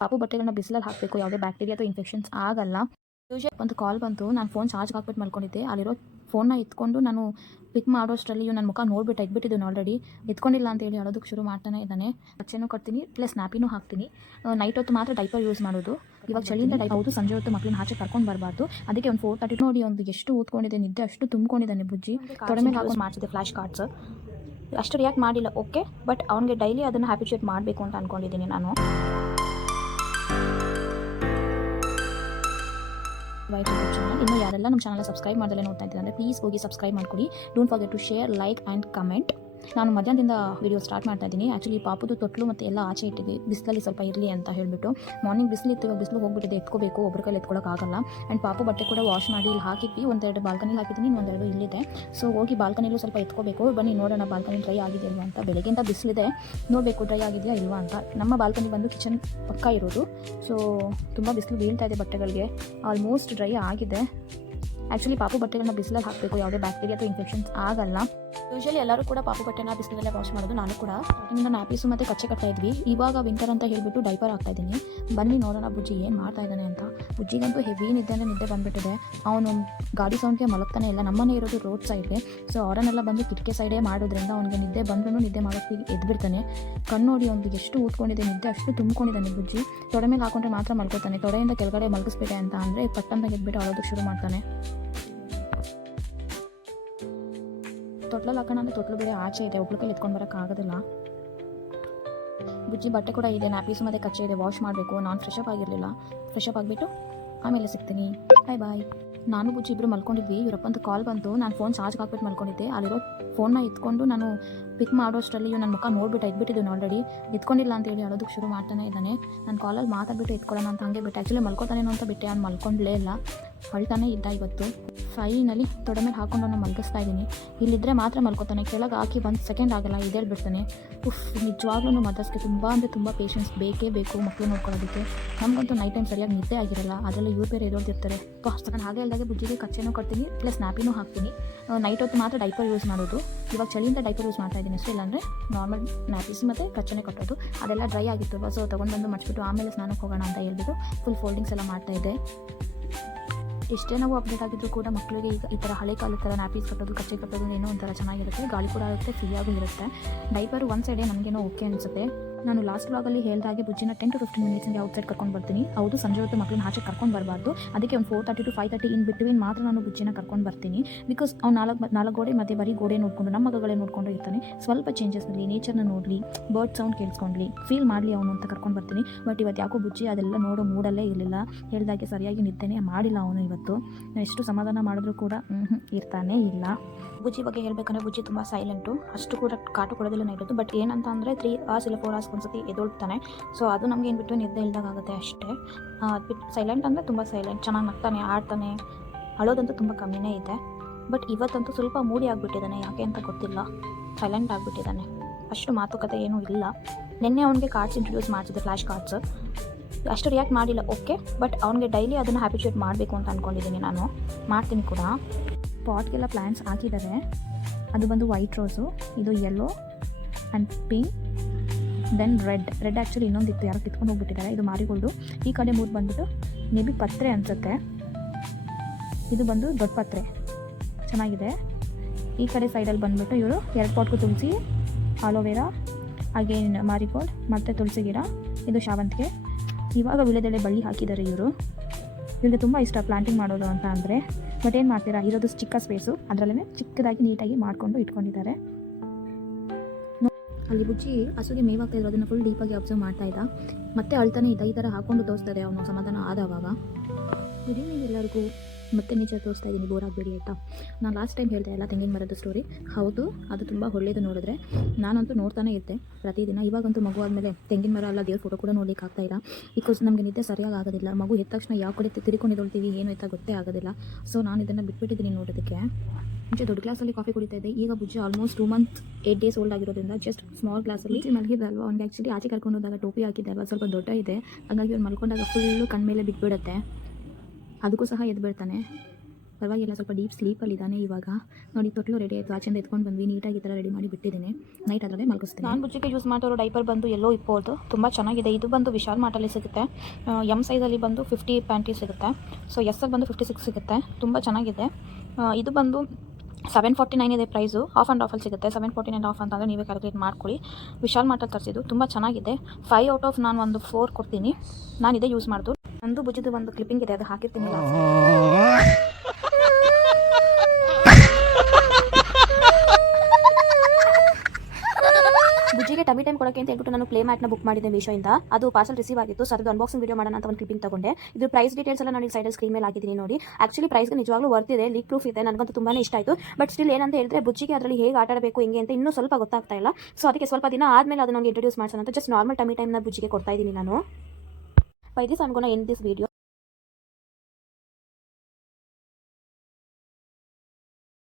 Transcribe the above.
ಪಾಪು ಬಟ್ಟೆಗಳನ್ನ ಬಿಸಿಲಲ್ಲಿ ಹಾಕಬೇಕು, ಯಾವುದೇ ಬ್ಯಾಕ್ಟೀರಿಯಾ ಅಥವಾ ಇನ್ಫೆಕ್ಷನ್ಸ್ ಆಗಲ್ಲ. ಯೂಶಲಿ ಒಂದು ಕಾಲ್ ಬಂತು, ನಾನು ಫೋನ್ ಚಾರ್ಜ್ ಹಾಕ್ಬಿಟ್ಟು ಮಲ್ಕೊಂಡಿದ್ದೆ. ಅಲ್ಲಿರೋ ಫೋನ್ನ ಎತ್ಕೊಂಡು ನಾನು ಪಿಕ್ ಮಾಡೋಷ್ಟರಲ್ಲಿ ನನ್ನ ಮುಖ ನೋಡ್ಬಿಟ್ಟು ಎದ್ಬಿಟ್ಟಿದ್ದೀನಿ. ಆಲ್ರೆಡಿ ಎತ್ಕೊಂಡಿಲ್ಲ ಅಂತೇಳಿ ಅಳೋದಕ್ಕೆ ಶುರು ಮಾಡ್ತಾನೆ ಇದ್ದಾನೆ. ಬಚ್ಚೆನೂ ಕಟ್ತೀನಿ ಪ್ಲಸ್ ಸ್ನ್ಯಾಪಿನೂ ಹಾಕ್ತೀನಿ. ನೈಟ್ ಹೊತ್ತು ಮಾತ್ರ ಡೈಪರ್ ಯೂಸ್ ಮಾಡೋದು. ಇವಾಗ ಚಳಿಯಿಂದ ಹೌದು, ಸಂಜೆ ಹೊತ್ತು ಮಕ್ಕಳನ್ನ ಆಚೆ ಕರ್ಕೊಂಡು ಬರಬಾರ್ದು. ಅದಕ್ಕೆ ಒಂದು 4:30 ನೋಡಿ ಒಂದು ಎಷ್ಟು ಊದ್ಕೊಂಡಿದೆ, ನಿದ್ದೆ ಅಷ್ಟು ತುಂಬಿಕೊಂಡಿದ್ದಾನೆ ಬುಜ್ಜಿ. ತೊಡೆ ಮೇಲೆ ಹಾಕೊಂಡು ಮಾಡಿಸಿದೆ ಫ್ಲಾಶ್ ಕಾರ್ಡ್ಸ್. ಅಷ್ಟು ರಿಯಾಕ್ಟ್ ಮಾಡಿಲ್ಲ, ಓಕೆ, ಬಟ್ ಅವ್ನಿಗೆ ಡೈಲಿ ಅದನ್ನು ಹ್ಯಾಬಿಚುಯೇಟ್ ಮಾಡಬೇಕು ಅಂತ ಅಂದ್ಕೊಂಡಿದ್ದೀನಿ ನಾನು. ಯೂಟ್ಯೂಬ್ ಚಾನಲ್ ಇನ್ನೂ ಯಾರೆಲ್ಲ ನಮ್ಮ ಚಾನಲ್ ಸಬ್ಸ್ಕ್ರೈಬ್ ಮಾಡದಲ್ಲೇ ನೋಡ್ತಾ ಇದ್ದಾರೆ ಅಂದರೆ ಪ್ಲೀಸ್ ಹೋಗಿ ಸಬ್ಸ್ಕ್ರೈಬ್ ಮಾಡ್ಕೊಳ್ಳಿ. Don't forget to share, like and comment. ನಾನು ಮಧ್ಯಾಹ್ನದಿಂದ ವಿಡಿಯೋ ಸ್ಟಾರ್ಟ್ ಮಾಡ್ತಾ ಇದ್ದೀನಿ. ಆ್ಯಕ್ಚುಲಿ ಪಾಪುದು ತೊಟ್ಲು ಮತ್ತು ಎಲ್ಲ ಆಚೆ ಇಟ್ಟಿದ್ವಿ, ಬಿಸಿಲಲ್ಲಿ ಸ್ವಲ್ಪ ಇರಲಿ ಅಂತ ಹೇಳಿಬಿಟ್ಟು. ಮಾರ್ನಿಂಗ್ ಬಿಸಿಲಿತ್ತು, ಇವಾಗ ಬಿಸಿಲು ಹೋಗ್ಬಿಟ್ಟಿದೆ, ಎತ್ಕೋಬೇಕು, ಒಬ್ಬರ ಕೈಲಿ ಎತ್ಕೊಳ್ಳೋಕ್ಕಾಗಲ್ಲ. ಆ್ಯಂಡ್ ಪಾಪು ಬಟ್ಟೆ ಕೂಡ ವಾಶ್ ಮಾಡಿ ಇಲ್ಲಿ ಹಾಕಿದ್ವಿ. ಒಂದೆರಡು ಬಾಲ್ಕನಿಲಿ ಹಾಕಿದ್ದೀನಿ, ಇನ್ನೊಂದೆರಡು ಇಲ್ಲಿದೆ. ಸೊ ಹೋಗಿ ಬಾಲ್ಕನಿಲೂ ಸ್ವಲ್ಪ ಎತ್ಕೋಬೇಕು. ಬನ್ನಿ ನೋಡೋಣ ಬಾಲ್ಕನಿ ಡ್ರೈ ಆಗಿದೆಯಲ್ವಾ ಅಂತ. ಬೆಳಗ್ಗೆಯಿಂದ ಬಿಸಿಲಿದೆ, ನೋಡಬೇಕು ಡ್ರೈ ಆಗಿದೆಯಾ ಇಲ್ವಾ ಅಂತ. ನಮ್ಮ ಬಾಲ್ಕನಿ ಬಂದು ಕಿಚನ್ ಪಕ್ಕ ಇರೋದು. ಸೊ ತುಂಬ ಬಿಸಿಲು ಬೀಳ್ತಾ ಇದೆ, ಬಟ್ಟೆಗಳಿಗೆ ಆಲ್ಮೋಸ್ಟ್ ಡ್ರೈ ಆಗಿದೆ. ಆ್ಯಕ್ಚುಲಿ ಪಾಪು ಬಟ್ಟೆಗಳನ್ನ ಬಿಸಿಲಲ್ಲಿ ಹಾಕಬೇಕು, ಯಾವುದೇ ಬ್ಯಾಕ್ಟೀರಿಯಾ ಅಥವಾ ಇನ್ಫೆಕ್ಷನ್ಸ್ ಆಗಲ್ಲ. ಯೂಶಲಿ ಎಲ್ಲರೂ ಕೂಡ ಪಾಪು ಬಟ್ಟೆನ ಬಿಸಿಲಲ್ಲೇ ವಾಶ್ ಮಾಡೋದು. ನಾನು ಕೂಡ ಸ್ಟಾರ್ಟಿಂಗಿಂದ ನಾಪೀಸು ಮತ್ತು ಕಚ್ಚೆ ಕಟ್ತಾ ಇದ್ವಿ. ಇವಾಗ ವಿಂಟರ್ ಅಂತ ಹೇಳಿಬಿಟ್ಟು ಡೈಪರ್ ಹಾಕ್ತಾ ಇದ್ದೀನಿ. ಬನ್ನಿ ನೋಡೋಣ ಬುಜ್ಜಿ ಏನು ಮಾಡ್ತಾ ಇದ್ದಾನೆ ಅಂತ. ಬುಜ್ಜಿಗಂತೂ ಹೆವಿ ನಿದ್ದೆ ಬಂದುಬಿಟ್ಟಿದೆ. ಅವನು ಗಾಡಿ ಸೌಂಡ್ಗೆ ಮಲಗ್ತಾನೆ ಇಲ್ಲ. ನಮ್ಮನೆ ಇರೋದು ರೋಡ್ ಸೈಡ್ಗೆ, ಸೊ ಅವರನ್ನೆಲ್ಲ ಬಂದು ಕಿಟಕಿ ಸೈಡೇ ಮಾಡೋದ್ರಿಂದ ಅವ್ನಿಗೆ ನಿದ್ದೆ ಬಂದ್ರೂ ನಿದ್ದೆ ಮಾಡೋಕ್ಕೆ ಎದ್ಬಿಡ್ತಾನೆ. ಕಣ್ಣು ನೋಡಿ ಅವ್ನಿಗೆ ಎಷ್ಟು ಊದ್ಕೊಂಡಿದೆ, ನಿದ್ದೆ ಅಷ್ಟು ತುಂಬಿಕೊಂಡಿದ್ದಾನೆ ಬುಜ್ಜಿ. ತೊಡೆ ಮೇಲೆ ಹಾಕೊಂಡ್ರೆ ಮಾತ್ರ ಮಲ್ಕೋತಾನೆ. ತೊಡೆಯಿಂದ ಕೆಳಗಡೆ ಮಲಗಿಸ್ಬೇಕೆ ಅಂತ ಅಂದರೆ ಪಟ್ಟಂತ ಎದ್ಬಿಟ್ಟು ಅಳೋದಕ್ಕೆ ಶುರು ಮಾಡ್ತಾನೆ. ತೊಟ್ಲಲ್ಲಿ ಹಾಕೋಣ ಅಂದರೆ ತೊಟ್ಲು ಬೇರೆ ಆಚೆ ಇದೆ, ಒಬ್ಳ ಕೈಲಿ ಎತ್ಕೊಂಡು ಬರೋಕ್ಕಾಗೋದಿಲ್ಲ. ಬುಜ್ಜಿ ಬಟ್ಟೆ ಕೂಡ ಇದೆ, ನ್ಯಾಪೀಸು ಮತ್ತು ಕಚ್ಚೆ ಇದೆ, ವಾಶ್ ಮಾಡಬೇಕು. ನಾನು ಫ್ರೆಶ್ ಅಪ್ ಆಗಿರಲಿಲ್ಲ. ಫ್ರೆಶ್ ಅಪ್ ಆಗಿಬಿಟ್ಟು ಆಮೇಲೆ ಸಿಗ್ತೀನಿ. ಬಾಯ್. ನಾನು ಬುಜ್ಜಿ ಇಬ್ಬರು ಮಲ್ಕೊಂಡಿದ್ವಿ. ಇವರಪ್ಪಂತ ಕಾಲ್ ಬಂತು, ನಾನು ಫೋನ್ ಚಾರ್ಜ್ ಹಾಕ್ಬಿಟ್ಟು ಮಲ್ಕೊಂಡಿದ್ದೆ. ಅಲ್ಲಿರೋ ಫೋನ್ನ ಎತ್ಕೊಂಡು ನಾನು ಪಿಕ್ ಮಾಡೋಷ್ಟರಲ್ಲಿ ನನ್ನ ಮುಖ ನೋಡ್ಬಿಟ್ಟು ಎದ್ಬಿಟ್ಟಿದ್ದೀನಿ. ಆಲ್ರೆಡಿ ಎತ್ಕೊಂಡಿಲ್ಲ ಅಂತೇಳಿ ಅಳೋದಕ್ಕೆ ಶುರು ಮಾಡ್ತಾನೆ ಇದ್ದಾನೆ. ನಾನು ಕಾಲಲ್ಲಿ ಮಾತಾಡ್ಬಿಟ್ಟು ಎತ್ಕೊಳ್ಳೋಣ ಅಂತ ಹಾಗೆ ಬಿಟ್ಟೆ. ಆ್ಯಕ್ಚುಲಿ ಮಲ್ಕೋತಾನೇನೋ ಅಂತ ಬಿಟ್ಟೆ, ಅವ್ನು ಮಲ್ಕೊಂಡ್ಲೇ ಇಲ್ಲ, ಅಳ್ತಾನೆ ಇದ್ದ. ಇವತ್ತು ಫೈನಲಿ ತೊಡೆ ಮೇಲೆ ಹಾಕೊಂಡು ನಾನು ಮಲಗಿಸ್ತಾ ಇದ್ದೀನಿ. ಇಲ್ಲಿದ್ದರೆ ಮಾತ್ರ ಮಲ್ಕೋತಾನೆ, ಕೆಳಗೆ ಹಾಕಿ 1 ಸೆಕೆಂಡ್ ಆಗಲ್ಲ, ಇದೇಳ್ಬಿಡ್ತಾನೆ. ನಿಜವಾಗ್ಲೂ ಮದರ್ಸ್ಗೆ ತುಂಬ ಅಂದರೆ ತುಂಬ ಪೇಷನ್ಸ್ ಬೇಕೇ ಬೇಕು ಮಕ್ಕಳು ನೋಡ್ಕೊಳ್ಳೋದಕ್ಕೆ. ನಮಗಂತೂ ನೈಟ್ ಟೈಮ್ ಸರಿಯಾಗಿ ನಿದ್ದೆ ಆಗಿರಲ್ಲ, ಅದರಲ್ಲಿ ಇವ್ರು ಬೇರೆ ಎದೋಡ್ತಿರ್ತಾರೆ. ನಾನು ಹಾಗೆ ಅಲ್ದಾಗೆ ಬುಜ್ಜಿಗೆ ಕಚ್ಚೆನೂ ಕಟ್ತೀನಿ ಪ್ಲಸ್ ಸ್ನ್ಯಾಪಿನೂ ಹಾಕ್ತೀನಿ. ನೈಟ್ ಹೊತ್ತು ಮಾತ್ರ ಡೈಪರ್ ಯೂಸ್ ಮಾಡೋದು. ಇವಾಗ ಚಳಿಯಿಂದ ಡೈಪರ್ ಯೂಸ್ ಮಾಡ್ತಾ ಇದ್ದೀನಿ ಅಷ್ಟೇ, ಇಲ್ಲಾಂದರೆ ನಾರ್ಮಲ್ ನ್ಯಾಪೀಸ್ ಮತ್ತು ಕಚ್ಚೆನೇ ಕಟ್ಟೋದು. ಅದೆಲ್ಲ ಡ್ರೈ ಆಗಿತ್ತು, ಸೊ ತೊಗೊಂಡು ಮಚ್ಬಿಟ್ಟು ಆಮೇಲೆ ಸ್ನಾನಕ್ಕೆ ಹೋಗೋಣ ಅಂತ ಹೇಳ್ಬಿಟ್ಟು ಫುಲ್ ಫೋಲ್ಡಿಂಗ್ಸ್ ಎಲ್ಲ ಮಾಡ್ತಾಯಿದ್ದೆ. ಎಷ್ಟೇ ನಾವು ಅಪ್ಡೇಟ್ ಆಗಿದ್ರು ಕೂಡ ಮಕ್ಕಳಿಗೆ ಈಗ ಈ ಥರ ಹಳೆ ಕಾಲದ ಥರ ನ್ಯಾಪೀಸ್ ಕಟ್ಟೋದು, ಕಚ್ಚೆ ಕಟ್ಟೋದು ಏನೋ ಒಂಥರ ಚೆನ್ನಾಗಿರುತ್ತೆ. ಗಾಳಿ ಕೂಡ ಆಗುತ್ತೆ, ಫ್ರೀಯಾಗೂ ಇರುತ್ತೆ. ಡೈಪರ್ ಒಂದು ಸೈಡೇ ನನಗೇನೋ ಓಕೆ ಅನಿಸುತ್ತೆ. ನಾನು ಲಾಸ್ಟ್ ವ್ಲಾಗಲ್ಲಿ ಹೇಳಿದಾಗೆ ಬುಜ್ಜಿನ 10 to 15 ಮಿನಿಟ್ಸಿಂದ ಔಟ್ಸೈಡ್ ಕರ್ಕೊಂಡು ಬರ್ತೀನಿ. ಹೌದು, ಸಂಜೆ ಹೊತ್ತು ಮಕ್ಕಳನ್ನ ಆಚೆ ಕರ್ಕೊಂಡು ಬರಬಾರ್ದು. ಅದಕ್ಕೆ ಒಂದು 4:30 to 5:30 ಇನ್ ಬಿಟ್ವೀನ್ ಮಾತ್ರ ನಾನು ಬುಜ್ಜಿನ ಕರ್ಕೊಂಡು ಬರ್ತೀನಿ. ಬಿಕಾಸ್ ಅವ್ನು ನಾಲ್ಕು ಗೋಡೆ ಮಧ್ಯೆ ಬರೀ ಗೋಡೆ ನೋಡಿಕೊಂಡು ನಮ್ಮ ಮಗಳೇ ನೋಡ್ಕೊಂಡು ಇರ್ತಾನೆ. ಸ್ವಲ್ಪ ಚೇಂಜಸ್ ಇರಲಿ, ನೇಚರ್ನ ನೋಡಲಿ, ಬರ್ಡ್ ಸೌಂಡ್ ಕೇಳಿಸ್ಕೊಂಡ್ಲಿ, ಫೀಲ್ ಮಾಡಲಿ ಅವನು ಅಂತ ಕರ್ಕೊಂಡು ಬರ್ತೀನಿ. ಬಟ್ ಇವತ್ತು ಯಾಕೋ ಬುಜ್ಜಿ ಅದೆಲ್ಲ ನೋಡೋ ಮೂಡಲ್ಲೇ ಇರಲಿಲ್ಲ. ಹೇಳಿದಾಗೆ ಸರಿಯಾಗಿ ನಿದ್ದೆನೇ ಮಾಡಿಲ್ಲ ಅವನು ಇವತ್ತು. ಎಷ್ಟು ಸಮಾಧಾನ ಮಾಡಿದ್ರೂ ಕೂಡ ಇರ್ತಾನೇ ಇಲ್ಲ. ಬುಜ್ಜಿ ಬಗ್ಗೆ ಹೇಳ್ಬೇಕಂದ್ರೆ ಬುಜ್ಜಿ ತುಂಬ ಸೈಲೆಂಟು, ಅಷ್ಟು ಕೂಡ ಕಾಟು ಕೊಡೋದಿಲ್ಲ ನೈಟು. ಬಟ್ ಏನಂತ ಅಂದರೆ 3 hours ಇಲ್ಲ 4 hours ಒಂದ್ಸತಿ ಎದೊಳ್ತಾನೆ. ಸೊ ಅದು ನಮಗೆ ಏನು ಬಿಟ್ಟು ನಿದ್ದೆ ಇಲ್ದಾಗುತ್ತೆ ಅಷ್ಟೇ. ಬಿಟ್ಟು ಸೈಲೆಂಟ್ ಅಂದರೆ ತುಂಬ ಸೈಲೆಂಟ್, ಚೆನ್ನಾಗಿ ನಗ್ತಾನೆ, ಆಡ್ತಾನೆ, ಅಳೋದಂತೂ ತುಂಬ ಕಮ್ಮಿನೇ ಇದೆ. ಬಟ್ ಇವತ್ತಂತೂ ಸ್ವಲ್ಪ ಮೂಡಿ ಆಗಿಬಿಟ್ಟಿದ್ದಾನೆ, ಯಾಕೆ ಅಂತ ಗೊತ್ತಿಲ್ಲ, ಸೈಲೆಂಟ್ ಆಗಿಬಿಟ್ಟಿದ್ದಾನೆ. ಅಷ್ಟು ಮಾತುಕತೆ ಏನೂ ಇಲ್ಲ. ನಿನ್ನೆ ಅವನಿಗೆ ಕಾರ್ಡ್ಸ್ ಇಂಟ್ರೊಡ್ಯೂಸ್ ಮಾಡ್ತಿದ್ದೆ, ಫ್ಲ್ಯಾಶ್ ಕಾರ್ಡ್ಸ್. ಅಷ್ಟು ರಿಯಾಕ್ಟ್ ಮಾಡಿಲ್ಲ, ಓಕೆ, ಬಟ್ ಅವನಿಗೆ ಡೈಲಿ ಅದನ್ನು ಹ್ಯಾಬಿಚುಯೇಟ್ ಮಾಡಬೇಕು ಅಂತ ಅಂದ್ಕೊಂಡಿದ್ದೀನಿ. ನಾನು ಮಾಡ್ತೀನಿ ಕೂಡ. ಪಾಟ್ಗೆಲ್ಲ ಪ್ಲ್ಯಾಂಟ್ಸ್ ಹಾಕಿದ್ದಾರೆ. ಅದು ಬಂದು ವೈಟ್ ರೋಸು, ಇದು yellow and pink, then red actually ಇನ್ನೊಂದಿತ್ತು, ಯಾರು ಕಿತ್ಕೊಂಡು ಹೋಗ್ಬಿಟ್ಟಿದ್ದಾರೆ. ಇದು ಮಾರಿಗೋಲ್ಡು. ಈ ಕಡೆ 3 ಬಂದುಬಿಟ್ಟು ಮೇ ಬಿ ಪತ್ರೆ ಅನಿಸುತ್ತೆ. ಇದು ಬಂದು ದೊಡ್ಡ ಪತ್ರೆ, ಚೆನ್ನಾಗಿದೆ. ಈ ಕಡೆ ಸೈಡಲ್ಲಿ ಬಂದುಬಿಟ್ಟು ಇವರು 2 ಪಾಟ್ಗೂ ತುಳಸಿ, ಆಲೋವೆರಾ, ಅಗೇನ್ ಮಾರಿಗೋಲ್ಡ್ ಮತ್ತು ತುಳಸಿ ಗಿಡ. ಇದು ಶಾವಂತಿಗೆ. ಇವಾಗ ವಿಳೆದೆಲೆ ಬಳ್ಳಿ ಹಾಕಿದ್ದಾರೆ ಇವರು. ಇವ್ರಿಗೆ ತುಂಬ ಇಷ್ಟ ಪ್ಲಾಂಟಿಂಗ್ ಮಾಡೋದು ಅಂತ ಅಂದರೆ. ಬಟ್ ಏನು ಮಾಡ್ತೀರಾ, ಇರೋದು ಚಿಕ್ಕ ಸ್ಪೇಸು, ಅದರಲ್ಲೇ ಚಿಕ್ಕದಾಗಿ ನೀಟಾಗಿ ಮಾಡಿಕೊಂಡು ಇಟ್ಕೊಂಡಿದ್ದಾರೆ. ಅಲ್ಲಿ ಬುಜ್ಜಿ ಹಸುಗೆ ಮೇವಾಗ್ತಾ ಇರೋದನ್ನು ಫುಲ್ ಡೀಪಾಗಿ ಅಬ್ಸರ್ವ್ ಮಾಡ್ತಾ ಇದ್ದ. ಮತ್ತೆ ಅಳ್ತಾನೆ ಇದ್ದ. ಈ ಥರ ಹಾಕೊಂಡು ತೋರಿಸ್ತಾರೆ ಅವನು ಸಮಾಧಾನ ಆದವಾಗ. ಗುಡ್ ಈವ್ನಿಂಗ್ ಎಲ್ಲರಿಗೂ. ಮತ್ತೆ ನೇಚರ್ ತೋರಿಸ್ತಾ ಇದ್ದೀನಿ, ಬೋರ್ ಆಗಬೇಡಿ ಆಯಿತಾ. ನಾನು ಲಾಸ್ಟ್ ಟೈಮ್ ಹೇಳ್ದೆ ಎಲ್ಲ ತೆಂಗಿನ ಮರದ ಸ್ಟೋರಿ. ಹೌದು, ಅದು ತುಂಬ ಒಳ್ಳೆಯದು ನೋಡಿದ್ರೆ. ನಾನಂತೂ ನೋಡ್ತಾನೆ ಇದ್ದೆ ಪ್ರತಿದಿನ. ಇವಾಗಂತೂ ಮಗು ಆದಮೇಲೆ ತೆಂಗಿನ ಮರ ಅಲ್ಲ ದೇವ್ರ ಫೋಟೋ ಕೂಡ ನೋಡ್ಲಿಕ್ಕೆ ಆಗ್ತಾಯಿಲ್ಲ. ಬಿಕಾಸ್ ನಮಗೆ ನಿದ್ದೆ ಸರಿಯಾಗಿ ಆಗೋದಿಲ್ಲ. ಮಗು ಎದ್ದ ತಕ್ಷಣ ಯಾವ ಕಡೆ ತಿರ್ಕೊಂಡಿದ್ದೊಳ್ತೀವಿ ಏನು ಎತ್ತ ಗೊತ್ತೇ ಆಗೋದಿಲ್ಲ. ಸೊ ನಾನು ಇದನ್ನು ಬಿಟ್ಬಿಟ್ಟಿದ್ದೀನಿ ನೋಡೋದಕ್ಕೆ. ಮುಂಚೆ ದೊಡ್ಡ ಗ್ಲಾಸಲ್ಲಿ ಕಾಫಿ ಕುಡಿತಾ ಇದ್ದೆ. ಈಗ ಬುಜ್ಜಿ ಆಲ್ಮೋಸ್ಟ್ 2 months 8 days ಓಲ್ಡ್ ಆಗಿರೋದ್ರಿಂದ ಜಸ್ಟ್ ಸ್ಮಾಲ್ ಗ್ಲಾಸಲ್ಲಿ ಮಲಗಿದೆ ಅಲ್ವಾ. ಅವ್ನಿಗೆ ಆ್ಯಕ್ಚುಲಿ ಆಚೆ ಕರ್ಕೊಂಡು ಹೋದಾಗ ಟೋಪಿ ಹಾಕಿದ್ದೆ ಅಲ್ವಾ, ಸ್ವಲ್ಪ ದೊಡ್ಡ ಇದೆ. ಹಾಗಾಗಿ ಅವ್ನು ಮಲ್ಕೊಂಡಾಗ ಫುಲ್ಲು ಕಣ್ಮೇಲೆ ಬಿಟ್ಬಿಡುತ್ತೆ. ಅದಕ್ಕೂ ಸಹ ಎದ್ದು ಬಿಡ್ತಾನೆ. ಪರವಾಗಿಲ್ಲ, ಸ್ವಲ್ಪ ಡೀಪ್ ಸ್ಲೀಪಲ್ಲಿದ್ದಾನೆ ಇವಾಗ. ನೋಡಿ ತೊಟ್ಲು ರೆಡಿ ಆಯಿತು, ಆಚೆಯಿಂದ ಎತ್ಕೊಂಡು ಬಂದ್ವಿ, ನೀಟಾಗಿ ಈ ಥರ ರೆಡಿ ಮಾಡಿ ಬಿಟ್ಟಿದ್ದೀನಿ. ನೈಟ್ ಅದರಲ್ಲೇ ಮಲ್ಕಿಸ್ತೀನಿ. ನಾನು ಬುಜ್ಜಿಗೆ ಯೂಸ್ ಮಾಡ್ತಿರೋ ಡೈಪರ್ ಬಂದು ಎಲ್ಲೋ ಇಪ್ಪೋದು, ತುಂಬ ಚೆನ್ನಾಗಿದೆ. ಇದು ಬಂದು ವಿಶಾಲ್ ಮಾರ್ಟಲ್ಲಿ ಸಿಗುತ್ತೆ. ಎಮ್ ಸೈಜಲ್ಲಿ ಬಂದು 50 ಪ್ಯಾಂಟಿ ಸಿಗುತ್ತೆ. ಸೊ ಎಸ್ಸಲ್ಲಿ ಬಂದು 56 ಸಿಗುತ್ತೆ. ತುಂಬ ಚೆನ್ನಾಗಿದೆ. ಇದು ಬಂದು 749 ಇದೆ ಪ್ರೈಸು. ಆಫ್ ಆ್ಯಂಡ್ ಆಫಲ್ಲಿ ಸಿಗುತ್ತೆ. 749 ಆಫ್ ಅಂತಂದರೆ ನೀವೇ ಕ್ಯಾಲ್ಕುಲೇಟ್ ಮಾಡ್ಕೊಳ್ಳಿ. ವಿಶಾಲ್ ಮಾರ್ಟಲ್ಲಿ ತರಿಸಿದ್ದು ತುಂಬ ಚೆನ್ನಾಗಿದೆ. 5 ಔಟ್ ಆಫ್ ನಾನು ಒಂದು 4 ಕೊಡ್ತೀನಿ. ನಾನು ಇದೇ ಯೂಸ್ ಮಾಡೋದು. ನಂದು ಬುಜ್ಜಿದು ಒಂದು ಕ್ಲಿಪ್ಪಿಂಗ್ ಇದೆ, ಅದು ಹಾಕಿರ್ತೀನಿ. ಬುಜ್ಜಿಗೆ ಟಮಿ ಟೈಮ್ ಕೊಡೋಕ್ಕೆ ಅಂತ ಹೇಳ್ಬಿಟ್ಟು ನಾನು ಪ್ಲೇ ಮ್ಯಾಟ್ನ ಬುಕ್ ಮಾಡಿದ್ದೆ ಮೀಶೋಯಿಂದ. ಅದು ಪಾರ್ಸಲ್ ರಿಸೀವ್ ಆಗಿತ್ತು. ಸರ್ ಅದು ಅನ್ಬಾಕ್ಸಿಂಗ್ ವಿಡಿಯೋ ಮಾಡೋಣ ಅಂತ ಒಂದು ಕ್ಲಿಪ್ಪಿಂಗ್ ತಗೊಂಡೆ. ಇದು ಪ್ರೈಸ್ ಡೀಟೇಲ್ಸ್ ಎಲ್ಲ ನಾನು ಸೈಡಲ್ಲಿ ಸ್ಕ್ರೀನ್ ಮೇಲೆ ಹಾಕಿದ್ದೀನಿ ನೋಡಿ. ಆಕ್ಚುಲಿ ಪ್ರೈಸ್ಗೆ ನಿಜವಾಗ್ಲೂ ವರ್ತ್ ಇದೆ, ಲೀಕ್ ಪ್ರೂಫ್ ಇದೆ. ನನಗಂತೂ ತುಂಬಾ ಇಷ್ಟ ಆಯಿತು. ಬಟ್ ಸ್ಟಿಲ್ ಏನಂತ ಹೇಳಿದ್ರೆ ಬುಜ್ಜಿಗೆ ಅದರಲ್ಲಿ ಹೇಗೆ ಆಟ ಆಡಬೇಕು ಹಿಂಗೆ ಅಂತ ಇನ್ನೂ ಸ್ವಲ್ಪ ಗೊತ್ತಾಗ್ತಾ ಇಲ್ಲ. ಸೊ ಅದಕ್ಕೆ ಸ್ವಲ್ಪ ದಿನ ಆದಮೇಲೆ ಅದನ್ನು ಇಂಟ್ರೊಡ್ಯೂಸ್ ಮಾಡ್ಸೋಣ ಅಂತ ಜಸ್ಟ್ ನಾರ್ಮಲ್ ಟಮಿ ಟೈಮ್ನ ಬುಜ್ಜಿಗೆ ಕೊಡ್ತಾ ಇದ್ದೀನಿ ನಾನು. By this I am gonna end this video.